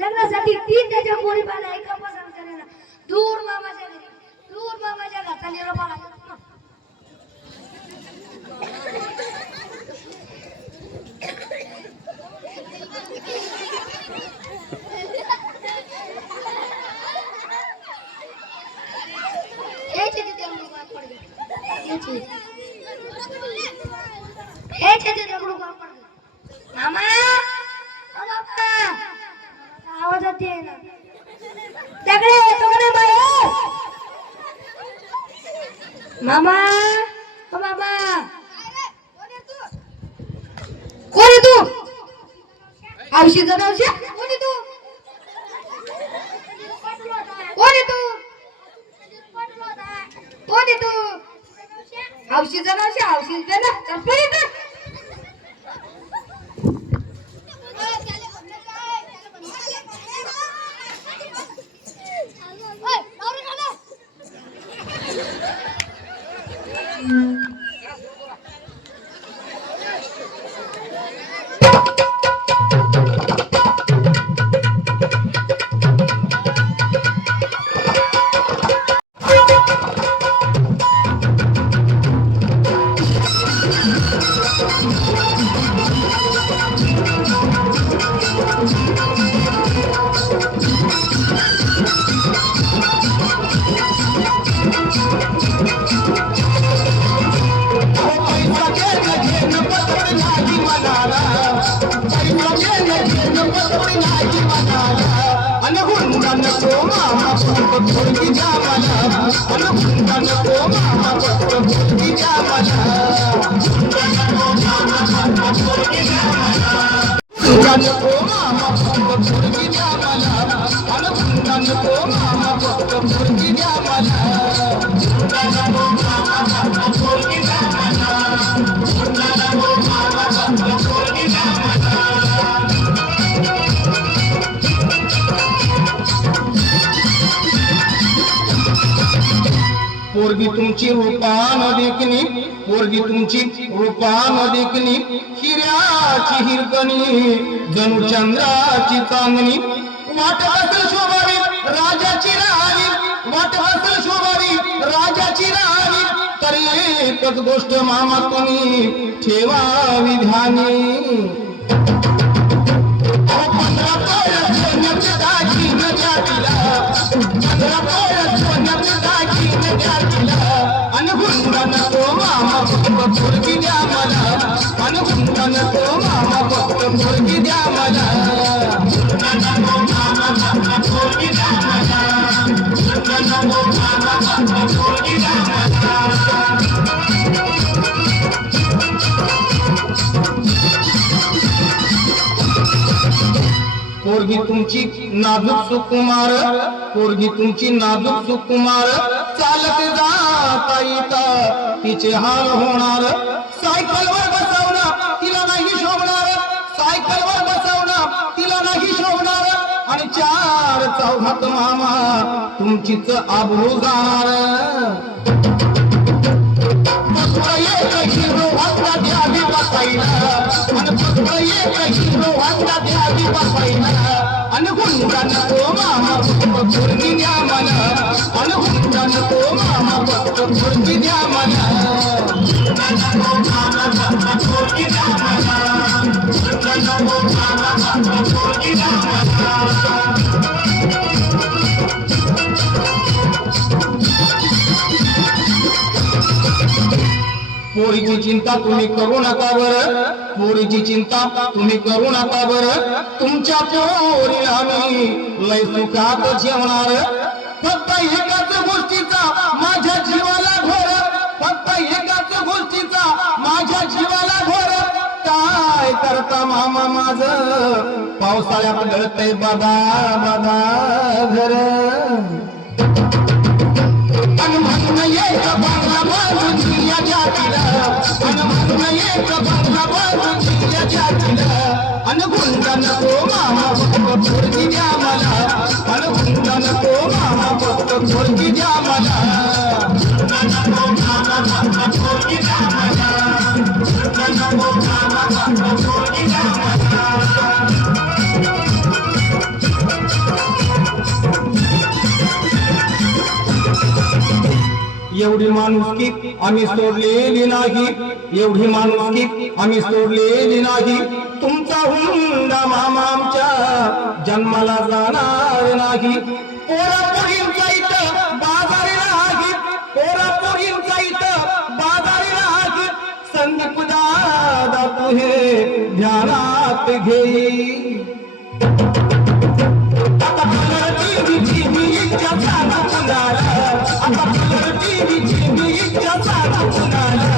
लग्नासाठी 3 त्याच्या पोरी पाहिला एका पसंत करेना दूर मामाच्या घरी दूर मामाच्या घरचा निरोप आला मामा आवाज येते ना दगडे तुकडे बाहेर मामा ओ मामा कोण आहे तू औषध औषध कोण आहे तू कोण आहे तू कोण आहे तू औषध औषध दे ना चल पळी पोरगी तुमची रूपान देखणी पोरगी तुमची रूपान देखणी हिऱ्याची हिरकणी जणू चंद्राची चांदणी वाट असल शोभावी राजाची राणी वाट असल शोभावी राजाची राणी तरी एकच गोष्ट मामा तुम्ही ठेवावी ध्यानी मुलगी द्या मला अनुगुंडन तो मामा फक्त मुलगी द्या मला पोरगी तुमची नाजूक सुकुमार पोरगी तुमची नाजूक सुकुमार चालत जाता येता तिचे हाल होणार सायकलवर बसवणं तिला नाही शोभणार सायकलवर बसवणं तिला नाही शोभणार आणि 4 चौघात मामा तुमचीच आबरू जाणार अनुगुंडन तो मामा मुलगी द्या मला अनुगुंडन तो मामा मुलगी द्या मला पोरीची चिंता तुम्ही करू नका बर पोरीची चिंता तुम्ही करू नका बर तुमच्या पोरीला मी लय सुखात जेवणार फक्त एकाच गोष्टीचा माझ्या जीवाला घोर फक्त एकाच गोष्टीचा माझ्या जीवाला घोर काय करता मामा माझ पावसाळ्यात गळतय बघा बघा घर अनुगुंडन तो मामा फक्त मुलगी द्या मला अनुगुंडन तो मामा फक्त मुलगी द्या मला एवढी माणुसकी आम्ही सोडलेली नाही, एवढी माणुसकी आम्ही सोडलेली नाही. तुमचा हुंडा मामा आमच्या जन्माला जाणार नाही. पोरापोरींचा इथं बाजारी नाही, पोरापोरींचा इथं बाजारी नाही. संदीप दादा तू हे ध्यानात घेई. आता टीव्हीची मी इच्छा झाला कुणाला, आता टीव्हीची मी इच्छा झाला कुणाला.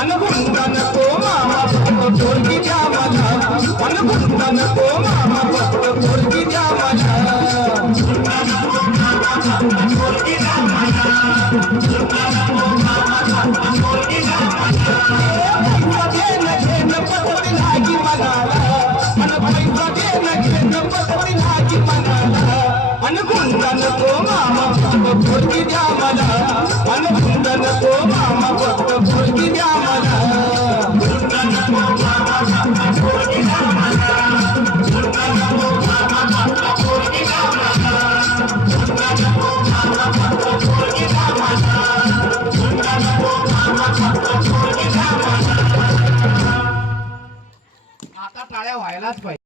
अनुभूता नको मामा फक्त पोरगी द्या मला, अनुभूता नको मामा फक्त पोरगी द्या मला. अनुभूता नको मामा फक्त पोरगी द्या मला, अनुभूता नको मामा फक्त पोरगी द्या मला. आता टाळ्या व्हायलाच पाहिजे.